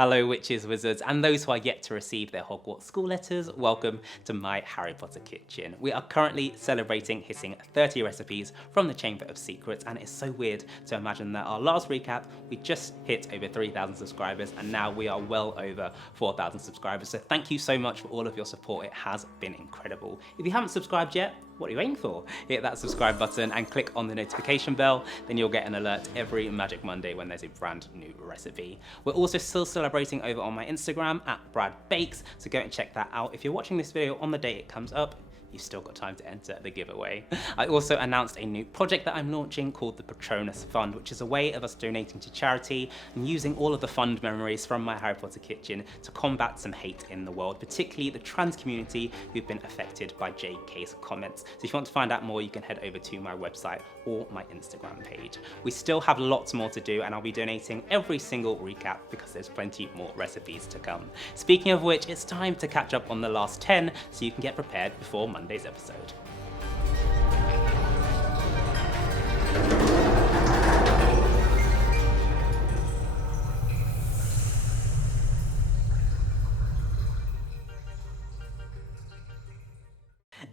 Hello, witches, wizards, and those who are yet to receive their Hogwarts school letters, welcome to my Harry Potter kitchen. We are currently celebrating hitting 30 recipes from the Chamber of Secrets, and it's so weird to imagine that our last recap, we just hit over 3,000 subscribers, and now we are well over 4,000 subscribers. So thank you so much for all of your support. It has been incredible. If you haven't subscribed yet, what are you waiting for? Hit that subscribe button and click on the notification bell, then you'll get an alert every Magic Monday when there's a brand new recipe. We're also still celebrating over on my Instagram at Brad Bakes, so go and check that out. If you're watching this video on the day it comes up, you've still got time to enter the giveaway. I also announced a new project that I'm launching called the Patronus Fund, which is a way of us donating to charity and using all of the fund memories from my Harry Potter kitchen to combat some hate in the world, particularly the trans community who've been affected by JK's comments. So if you want to find out more, you can head over to my website or my Instagram page. We still have lots more to do, and I'll be donating every single recap because there's plenty more recipes to come. Speaking of which, it's time to catch up on the last 10 so you can get prepared before Monday's episode.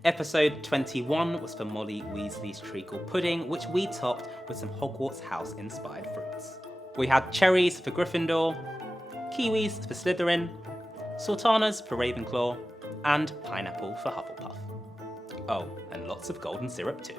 Episode 21 was for Molly Weasley's Treacle pudding, which we topped with some Hogwarts house-inspired fruits. We had cherries for Gryffindor, kiwis for Slytherin, sultanas for Ravenclaw, and pineapple for Hufflepuff. Oh, and lots of golden syrup too.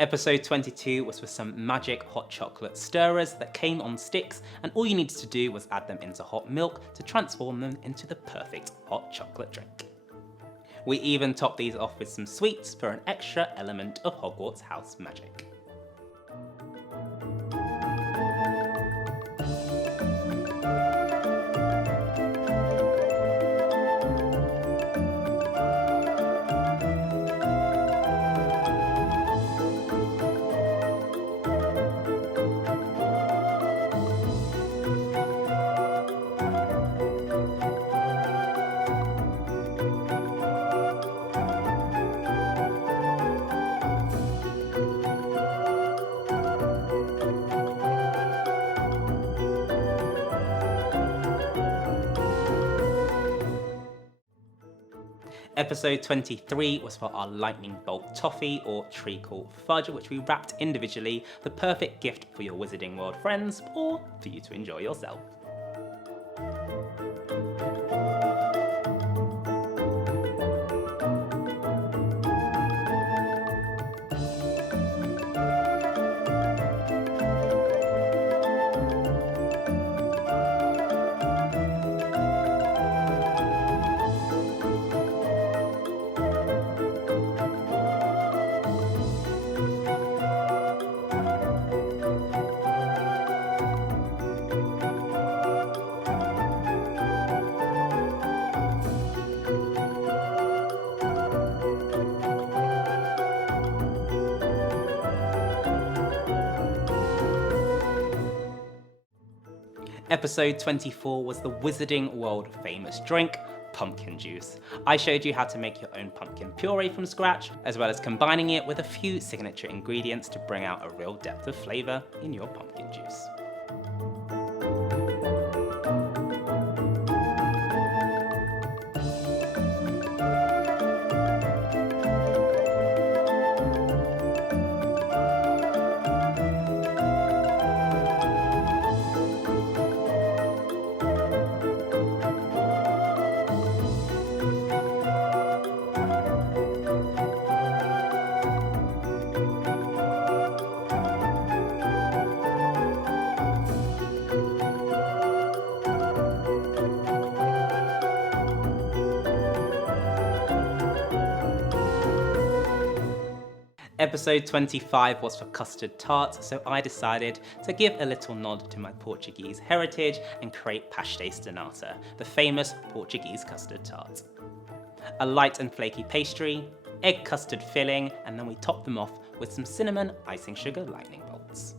Episode 22 was for some magic hot chocolate stirrers that came on sticks, and all you needed to do was add them into hot milk to transform them into the perfect hot chocolate drink. We even topped these off with some sweets for an extra element of Hogwarts house magic. Episode 23 was for our Lightning Bolt Toffee or Treacle Fudge, which we wrapped individually, the perfect gift for your Wizarding World friends or for you to enjoy yourself. Episode 24 was the Wizarding World famous drink, pumpkin juice. I showed you how to make your own pumpkin puree from scratch, as well as combining it with a few signature ingredients to bring out a real depth of flavour in your pumpkin juice. Episode 25 was for Custard Tart, so I decided to give a little nod to my Portuguese heritage and create pastéis de nata, the famous Portuguese custard tart. A light and flaky pastry, egg custard filling, and then we top them off with some cinnamon icing sugar lightning bolts.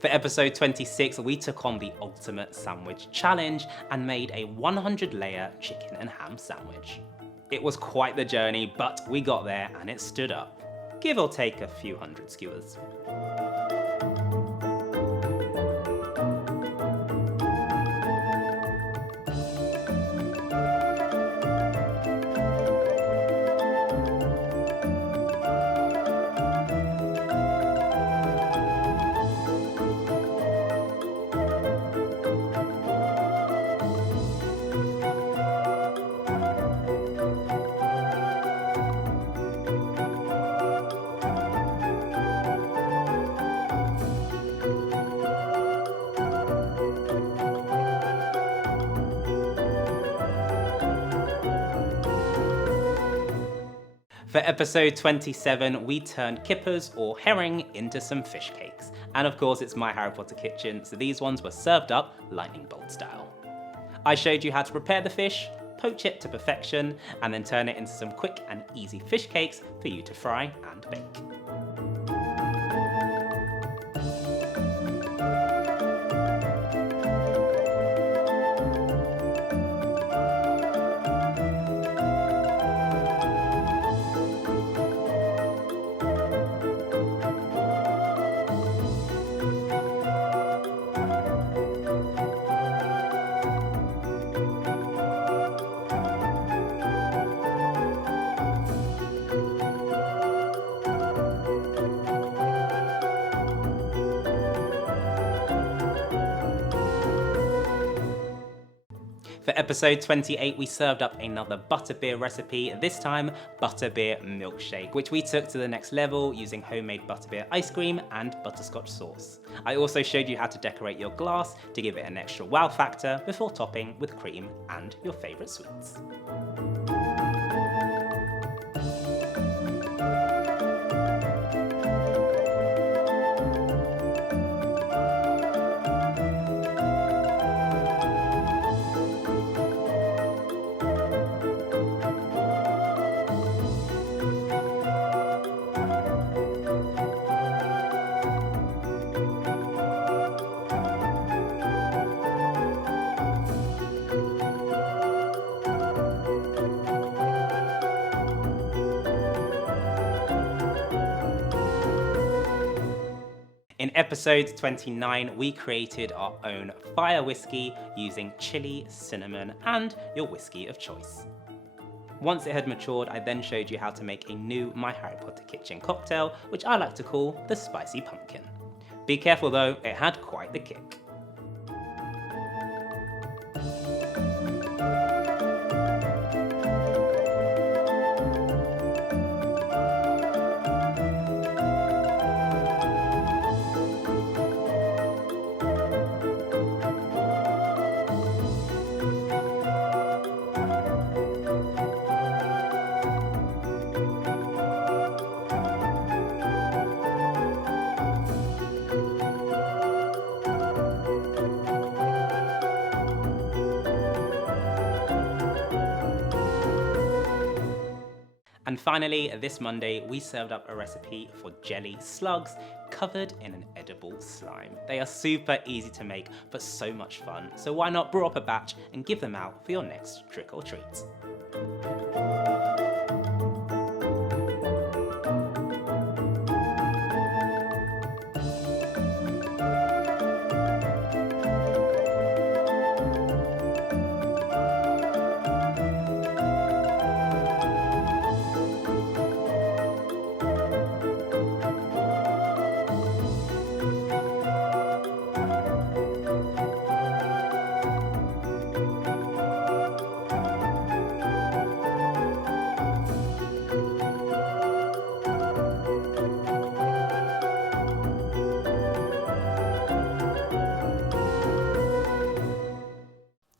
For episode 26, we took on the ultimate sandwich challenge and made a 100-layer chicken and ham sandwich. It was quite the journey, but we got there and it stood up, give or take a few hundred skewers. For episode 27, we turned kippers or herring into some fish cakes. And of course, it's my Harry Potter kitchen, so these ones were served up lightning bolt style. I showed you how to prepare the fish, poach it to perfection, and then turn it into some quick and easy fish cakes for you to fry and bake. For episode 28, we served up another Butterbeer recipe, this time Butterbeer Milkshake, which we took to the next level using homemade Butterbeer ice cream and butterscotch sauce. I also showed you how to decorate your glass to give it an extra wow factor before topping with cream and your favourite sweets. In episode 29, we created our own Firewhisky using chili, cinnamon, and your whiskey of choice. Once it had matured, I then showed you how to make a new My Harry Potter Kitchen cocktail, which I like to call the Spicy Pumpkin. Be careful though, it had quite the kick. And finally, this Monday, we served up a recipe for jelly slugs covered in an edible slime. They are super easy to make, but so much fun. So why not brew up a batch and give them out for your next trick or treat?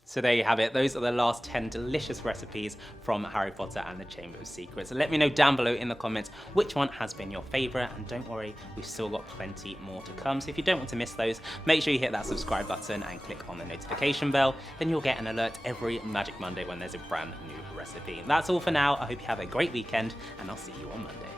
So there you have it. Those are the last 10 delicious recipes from Harry Potter and the Chamber of Secrets. Let me know down below in the comments which one has been your favourite, and don't worry, we've still got plenty more to come. So if you don't want to miss those, make sure you hit that subscribe button and click on the notification bell. Then you'll get an alert every Magic Monday when there's a brand new recipe. That's all for now. I hope you have a great weekend, and I'll see you on Monday.